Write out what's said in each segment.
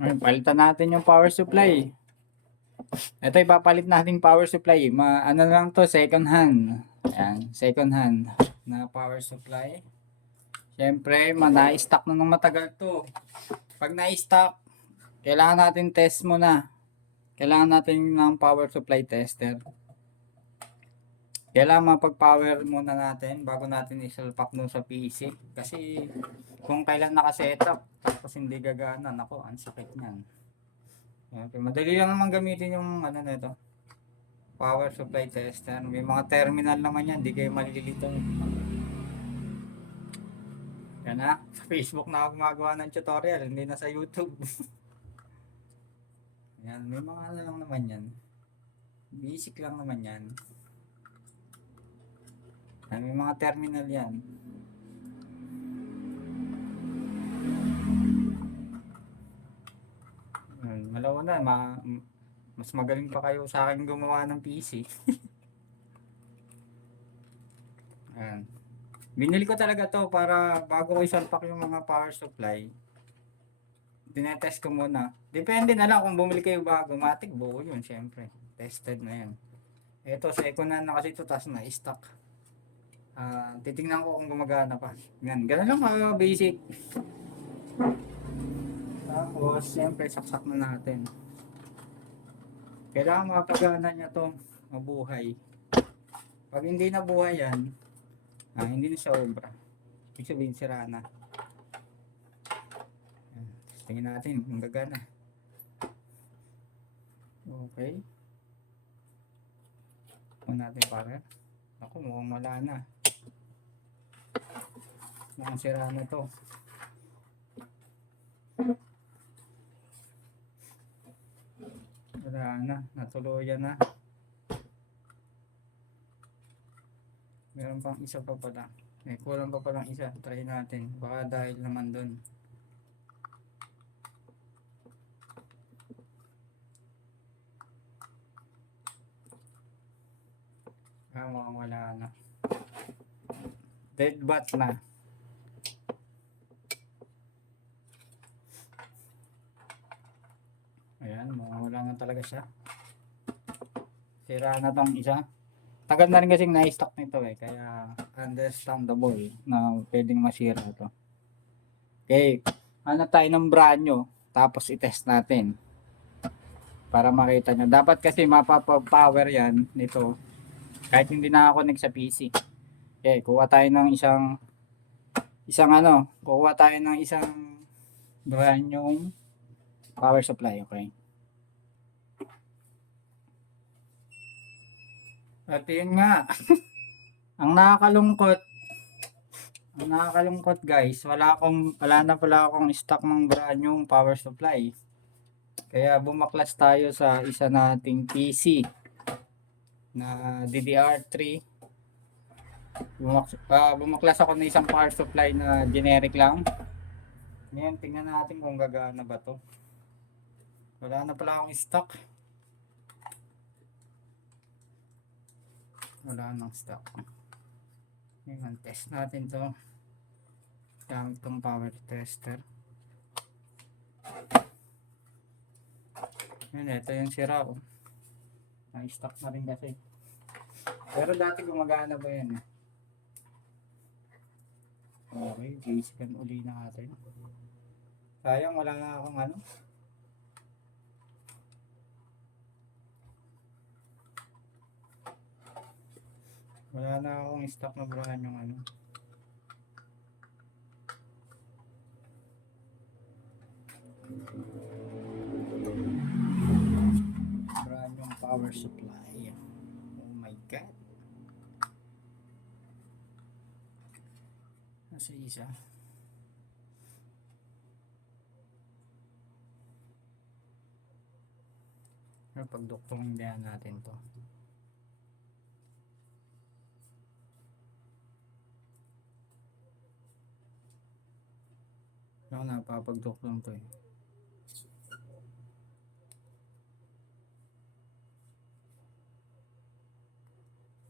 Ngayon, palitan natin yung power supply. Ito ipapalit natin power supply. Ano lang to, second hand. Ayan, second hand na power supply. Siyempre, na-stock na ng matagal to. Pag na-stock, kailangan natin test muna. Kailangan natin ng power supply tester. Kailangan mapag-power muna natin bago natin isalpak dun sa PC. Kasi kung kailan nakasetup, tapos hindi gagana, nako, ang sakit niyan. Okay, madali lang naman gamitin yung ano na ito, power supply tester. May mga terminal naman yan, hindi kayo malilito. Yan na, sa Facebook na ako gumagawa ng tutorial, hindi na sa YouTube. Yan, may mga ano lang naman yan. Basic lang naman yan. May mga terminal yan. Malawa na, mas magaling pa kayo sa akin gumawa ng PC. Ayan. Binili ko talaga to para bago ko isalpak yung mga power supply. Tinetest ko muna. Depende na lang kung bumili kayo bago. Matik buo yun, syempre. Tested na yan. Ito, second hand na kasi ito, tas na stock. Titingnan ko kung gumagana pa. Yan, ganun lang basic. Tapos, syempre, saksak na natin. Kailangan mapagana niya to mabuhay. Pag hindi nabuhay yan, hindi na siya obra. Ibig sabihin, sira na. Tingnan natin kung gagana. Okay. Kung natin para. Ako, mukhang wala na. Mukhang sira na to. Wala na. Natuluyan na. Meron pang isa pa pala. May kulang pa palang isa. Try natin. Baka dahil naman dun. Mukhang wala na. Dead bat na. Ayan, mukhang wala na talaga siya. Sira na tong isa. Tagal na rin kasing na-stock nito kaya understandable na pwedeng masira ito. Okay, hanap tayo ng brand nyo, tapos i-test natin para makita nyo. Dapat kasi mapapa-power yan nito kahit hindi nakakonect sa PC. Okay, kuha tayo ng kuha tayo ng isang brand nyong power supply, okay? At yun nga, ang nakakalungkot guys, wala na pala akong stock ng brand yung power supply. Kaya bumaklas tayo sa isa nating PC na DDR3. Bumaklas ako ng isang power supply na generic lang. Ngayon, tingnan natin kung gagana ba to. Wala na pala akong stock. Wala nang stock. Ngayon, test natin to gamit tong power tester. Ngayon, ito yung sira ko. Na-stock na rin kasi. Pero dati gumagana ba yan eh. Okay, basican uli natin. Sayang, wala na akong ano. Wala na akong stock na brand yung ano. Brand yung power supply. Oh my god. Nasa isa. Pero pag doktorindahan natin to. Ako napapagdok lang to eh.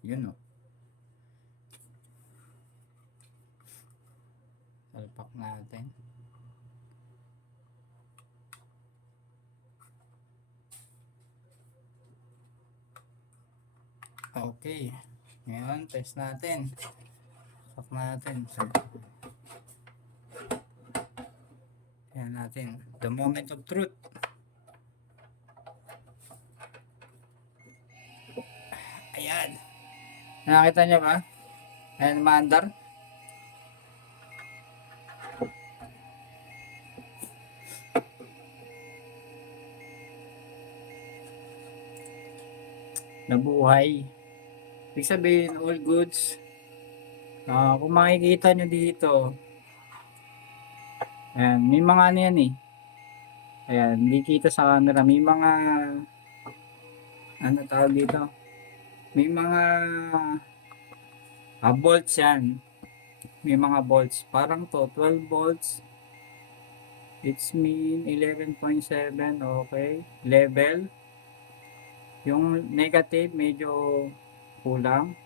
Yun o. Salpak natin. Okay. Ngayon, test natin. Stop natin. So, yan natin. The moment of truth. Ayan. Nakita nyo ba? Ayan, maandar. Nabuhay. Ibig sabihin, all goods. Kung makikita nyo dito, ayan, may mga ano yan eh. Ayan, hindi kita sa camera. May mga, ano tawag dito? May mga bolts yan. May mga bolts. Parang to, 12 volts. It's mean 11.7. Okay. Level. Yung negative, medyo kulang.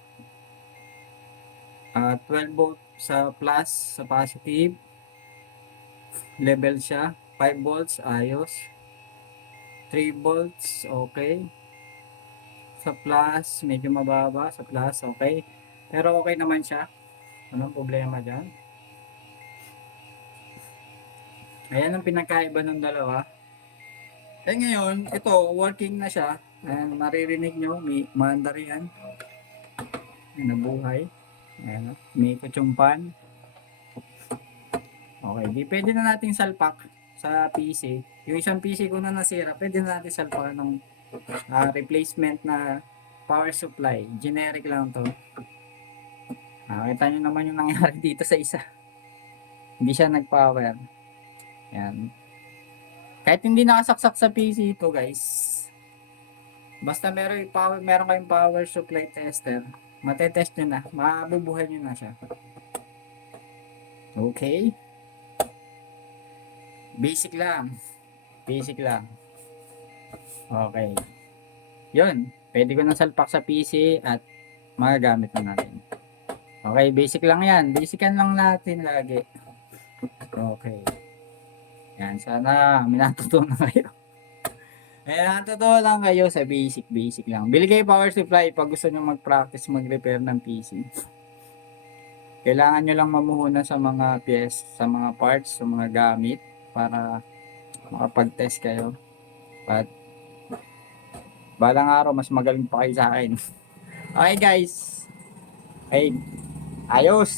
12 volt sa plus, sa positive. Level siya. 5 volts, ayos. 3 volts, okay. Sa plus, medyo mababa. Sa plus, okay. Pero okay naman siya. Anong problema dyan? Ayan ang pinakaiba ng dalawa. Eh ngayon, ito, working na siya. Ayan, maririnig nyo, may maandar yan. Ayan, nabuhay. Ayan, may kutsumpan. Okay, di pwede na natin salpak sa PC. Yung isang PC ko na nasira, pwede na natin salpak ng replacement na power supply. Generic lang to. Kita nyo naman yung nangyari dito sa isa. Hindi siya nag-power. Yan. Kahit hindi nakasaksak sa PC ito guys, basta meron kayong power supply tester, matetest nyo na, mabubuhay nyo na siya. Okay. Basic lang. Basic lang. Okay. Yun. Pwede ko nang salpak sa PC at magagamit na natin. Okay. Basic lang yan. Basican lang natin lagi. Okay. Yan. Sana may natutunan kayo. Natutunan lang kayo sa basic. Basic lang. Bili kayo power supply pag gusto nyo mag-practice mag-repair ng PC. Kailangan nyo lang mamuhunan sa mga sa mga parts, sa mga gamit para makapag-test kayo. But balang araw mas magaling pa kayo sa akin. Okay guys. Hey, ayos.